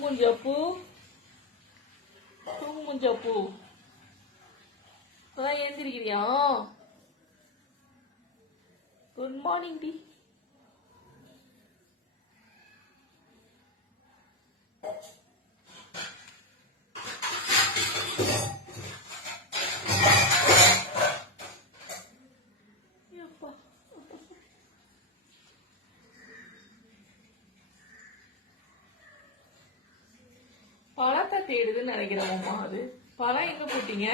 தூங்கும் ஜப்பு, தூங்கும் ஜப்பு. இப்பதான் ஏந்திரிக்கிறியா? Good morning D. பழத்தை தேடுதுன்னு நினைக்கிறோம்மா. அது பழம் எங்க போட்டீங்க?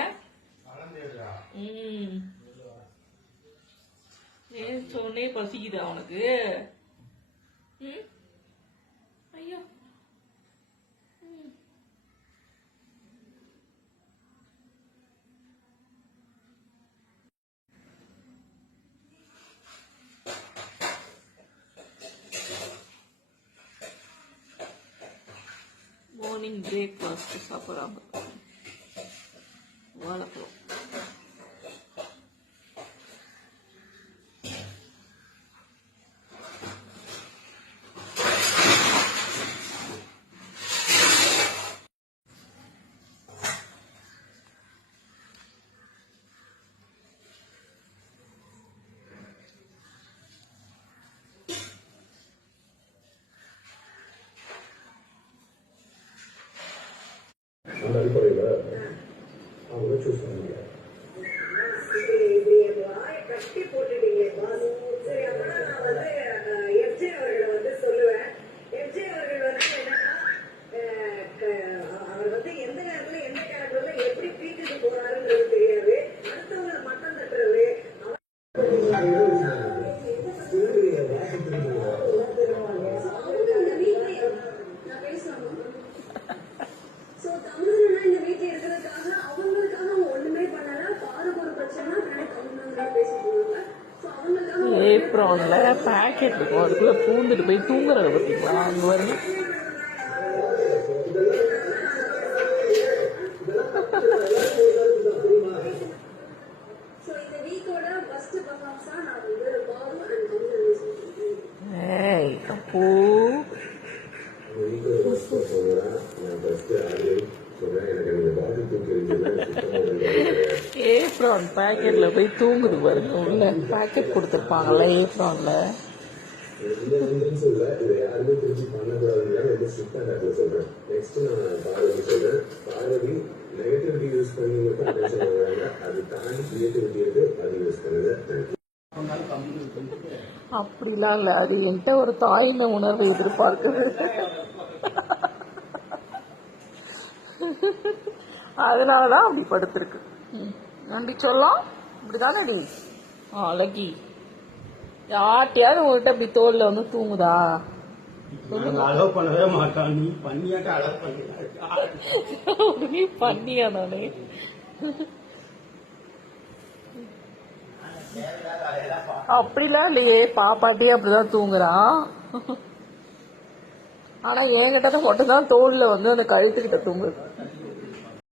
ஏன் சொன்னே பசிக்குதா அவனுக்கு? ஐயோ, மார்னிங் பிரேக்ஃபாஸ்ட் சாப்பிட்றாங்க. வாழைப்பழம். அந்த அடிப்படையில் அவங்க சூஸ் பண்ணுங்க. கட்டி போட்டுட்டீங்க பாஸ். சரி, அப்பனா நான் வந்து எஃப்ஜே அவர்களை வந்து சொல்லுவேன். எஃப்ஜே அவர்கள் வந்து என்னன்னா, அவர் வந்து எந்த நேரத்துல எந்த கேரக்டர்ல எப்படி பீட்டுக்கு போறாருன்றது தெரியாது. அடுத்தவங்களை மட்டம் தட்டுறது ஏப்ரான்ல பேக்கெட் இருக்கும், அதுக்குள்ள பூந்துட்டு போய் தூங்குறத பார்த்தீங்களா? அங்க வருது. ஏய் அப்போ ஏப்ரான் பேக்கெட்ல போய் தூங்குது பாருங்க. உள்ள பேக்கெட் கொடுத்துருப்பாங்கல்ல ஏப்ரான்ல. அப்படிலாம் இல்ல, அது என்கிட்ட ஒரு தாயின உணர்வை எதிர்பார்க்குது. அதனாலதான் அப்படி படுத்திருக்கு. நன்றி சொல்லலாம். இப்படிதானடி அழகி. யார்ட்டையாவது உங்கள்கிட்ட அப்படி தோல்ல வந்து தூங்குதா? அலோவ் பண்ணவே மாட்டான். நீ பண்ணியாட்ட அலோவ் பண்ணி பண்ணியா? நானே அப்படிலாம் இல்லையே, பாப்பாட்டியே அப்படிதான் தூங்குறான். ஆனா என்கிட்ட மட்டும்தான் தோல்ல வந்து அந்த கழுத்துக்கிட்ட தூங்குது.